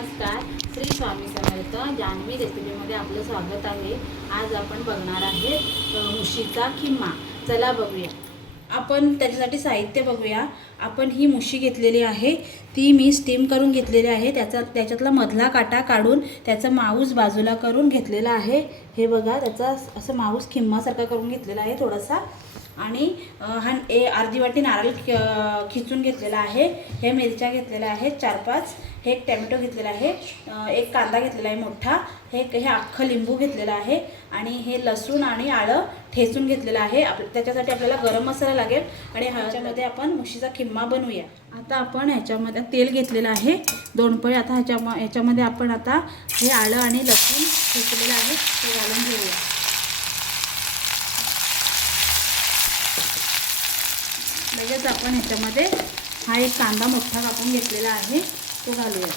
नमस्कार श्री स्वामी समर्थ जान्हवी रेसिपीमध्ये आपलं स्वागत आहे. आज आपण बघणार आहेत मुशीचा किम्मा चला बघूया. आपण त्याच्यासाठी साहित्य बघूया. आपण ही मुशी घेतलेली आहे ती मी स्टीम करून घेतलेली आहे. त्याचा त्याच्यातला मधला काटा काढून त्याचा माऊस बाजूला करून घेतलेला आहे. हे बघा त्याचा असं माऊस खिम्मासारखा करून घेतलेला आहे थोडासा. आणि हा ए अर्धी वाटी नारळ खिचून घेतलेला आहे. हे मिरच्या घेतलेल्या आहेत चार पाच हे एक टॅमॅटो घेतलेला आहे. एक कांदा घेतलेला आहे मोठा. हे हे अख्खं लिंबू घेतलेलं आहे. आणि हे लसूण आणि आळं ठेचून घेतलेलं आहे. आप त्याच्यासाठी आपल्याला गरम मसाला लागेल. आणि ह्याच्यामध्ये आपण म्हशीचा किम्मा बनवूया. आता आपण ह्याच्यामध्ये तेल घेतलेलं आहे. दोन पळी आता ह्याच्या ह्याच्यामध्ये आपण आता हे आळं आणि लसूण ठेचलेलं आहे. ते घालून घेऊया. लगेच आपण ह्याच्यामध्ये हा एक कांदा मोठा कापून घेतलेला आहे. तो घालूया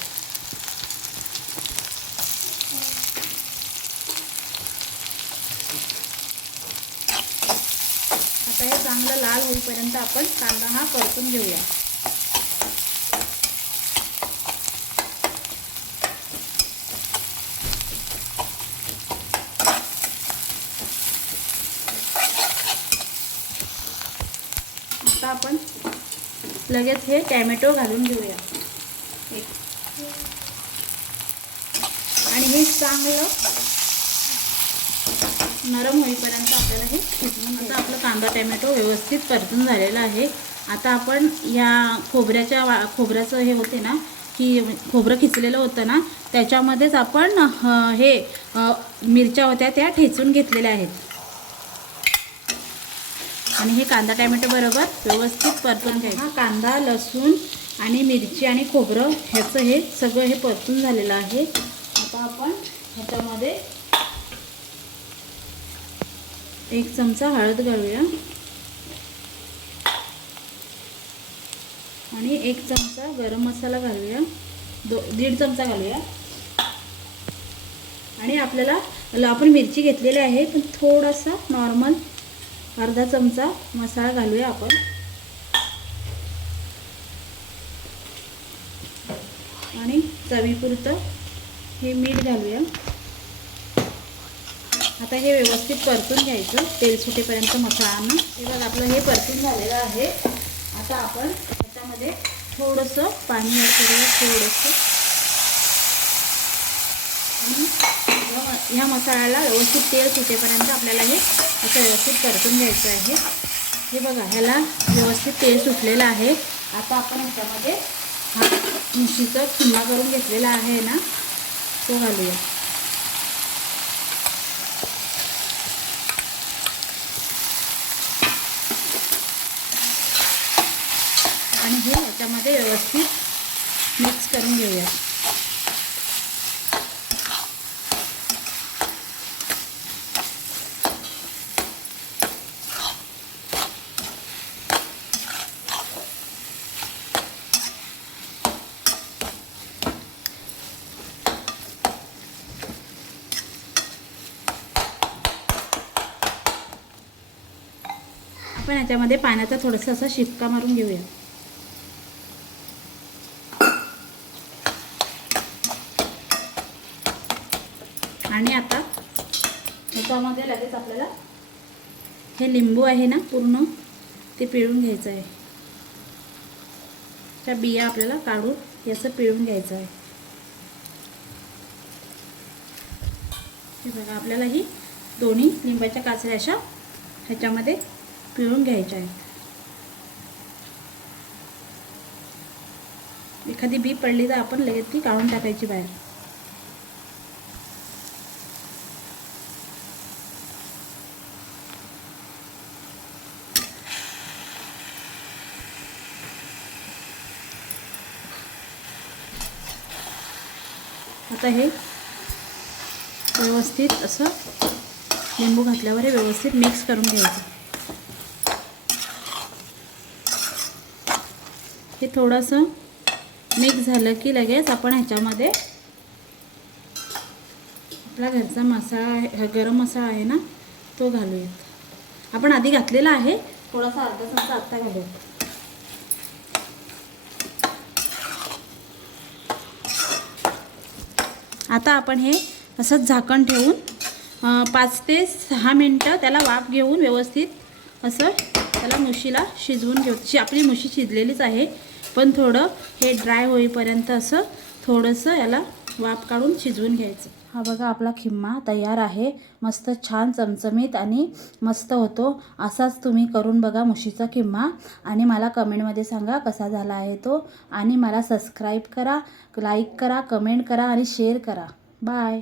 आता हे चांगलं लाल होईपर्यंत आपण कांदा हा परतून घेऊया. आता आपण लगेच हे टॅमॅटो घालून घेऊया. आणि हे चांगलं नरम होईपर्यंत आपल्याला हे शिजवून आता आपलं कांदा टॅमॅटो व्यवस्थित परतून झालेला आहे. आता आपण या खोबऱ्याच्या वा खोबऱ्याचं हे होते ना की खोबरं खिचलेलं होतं ना त्याच्यामध्येच आपण हे मिरच्या होत्या त्या ठेचून घेतलेल्या आहेत. आणि हे कांदा टॅमॅटो बरोबर व्यवस्थित परतून घ्यायचं. कांदा लसूण आणि मिरची आणि खोबरं ह्याचं हे सगळं हे परतून झालेलं आहे. आता आपण ह्याच्यामध्ये एक चमचा हळद घालूया. आणि एक चमचा गरम मसाला घालूया. दो दीड चमचा घालूया. आणि आपल्याला आपण मिरची घेतलेली आहे पण थोडासा नॉर्मल अर्धा चमचा मसाला घालूया आपण. आणि चवीपुरतं हे मीठ घालूया. आता हे व्यवस्थित परतून घ्यायचं. तेल सुटेपर्यंत मसाला. हे बघा आपलं हे परतून झालेलं आहे. आता आपण त्याच्यामध्ये थोडंसं पाणी ॲड करूया थोडंसं. आणि ह्या- ह्या मसाल्याला व्यवस्थित तेल सुटेपर्यंत आपल्याला हे असं व्यवस्थित परतून घ्यायचं आहे. हे बघा ह्याला व्यवस्थित तेल सुटलेलं आहे. आता आपण ह्याच्यामध्ये हा मिशीचा किम्मा करून घेतलेला आहे ना तो घालूया. आणि हे याच्यामध्ये व्यवस्थित मिक्स करून घेऊया. आपण याच्यामध्ये पाण्याचा थोडंसं असं शिपका मारून घेऊया. आणि आता ह्याच्यामध्ये लगेच आपल्याला हे लिंबू आहे ना पूर्ण ते पिळून घ्यायचं आहे. त्या बिया आपल्याला काढून याचं पिळून घ्यायचं आहे. हे बघा आपल्याला ही दोन्ही लिंबाच्या काचऱ्या अशा ह्याच्यामध्ये पिळून घ्यायच्या आहेत एखादी बी पडली तर आपण लगेच ती काढून टाकायची बाहेर. आता हे व्यवस्थित असं लिंबू घातल्यावर हे व्यवस्थित मिक्स करून घ्यायचं. हे थोडंसं मिक्स झालं की लगेच आपण ह्याच्यामध्ये आपला घरचा मसाला गरम मसाला आहे ना तो घालूयात. आपण आधी घातलेला आहे थोडासा अर्धा चमचा आत्ता घालूयात. आता आपण हे असंच झाकण ठेवून पाच ते सहा मिनटं त्याला वाफ घेऊन व्यवस्थित असं त्याला मुशीला शिजवून घेऊ आपली मुशी शिजलेलीच आहे. पण थोडं हे ड्राय होईपर्यंत असं थोडंसं याला वाफ काढून शिजवून घ्यायचं. हा बघा आपला खिम्मा तयार आहे. मस्त छान चमचमीत आणि मस्त होतो. असाच तुम्ही करून बघा मुशीचा खिम्मा. आणि मला कमेंटमध्ये सांगा कसा झाला आहे तो. आणि मला सबस्क्राईब करा लाईक करा कमेंट करा आणि शेअर करा. बाय